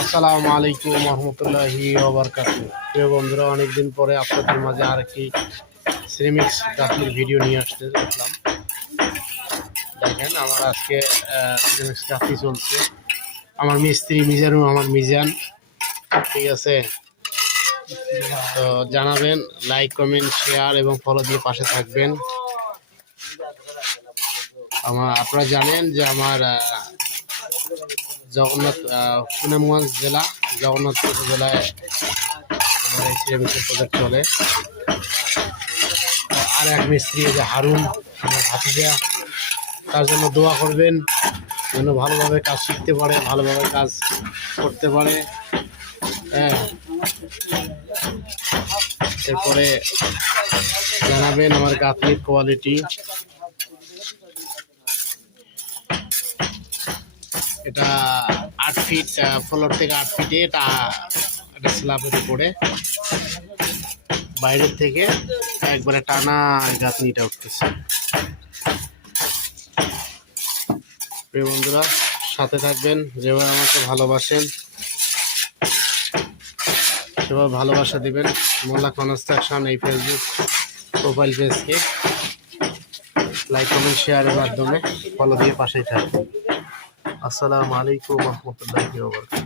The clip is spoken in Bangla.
আসসালামু আলাইকুম রহমতুল্লাহি ওয়াবারাকাতুহু। প্রিয় বন্ধুরা, অনেকদিন পরে আপনাদের মাঝে আরেকটি সিরামিক্স গাঁথনির ভিডিও নিয়ে আসতে দেখলাম। দেখেন আমার আজকে সিরামিক্স গাঁথনি চলছে। আমার মিস্ত্রি মিজানুর রহমান মিজান, ঠিক আছে। তো জানাবেন, লাইক কমেন্ট শেয়ার এবং ফলো দিয়ে পাশে থাকবেন। আপনারা জানেন যে আমার জগন্নাথ সুনামগঞ্জ জেলা জগন্নাথপুর জেলায় আমার এই সিরামিক্সের প্রজেক্ট চলে। আর এক মিস্ত্রি যে হারুন, আমার ভাতিজা, তার জন্য দোয়া করবেন যেন ভালোভাবে কাজ শিখতে পারে, ভালোভাবে কাজ করতে পারে। হ্যাঁ, এরপরে জানাবেন আমার গাঁথনির কোয়ালিটি। এটা 8 ফিট, ফ্লোর থেকে 8 ফিটে এটা স্ল্যাবের উপরে, বাইরের থেকে একবারে টানা গাঁথনিটা উঠতেছে। প্রিয় বন্ধুরা, সাথে থাকবেন, যেভাবে আমাকে ভালোবাসেন সেভাবে ভালোবাসা দিবেন। মোল্লা কনস্ট্রাকশন এই ফেসবুক প্রোফাইল পেজকে লাইক কমেন্ট শেয়ারের মাধ্যমে ফলো দিয়ে পাশেই থাকবেন। আসসালামু আলাইকুম রহমতুল্লাহি ওয়া বারাকাতুহু।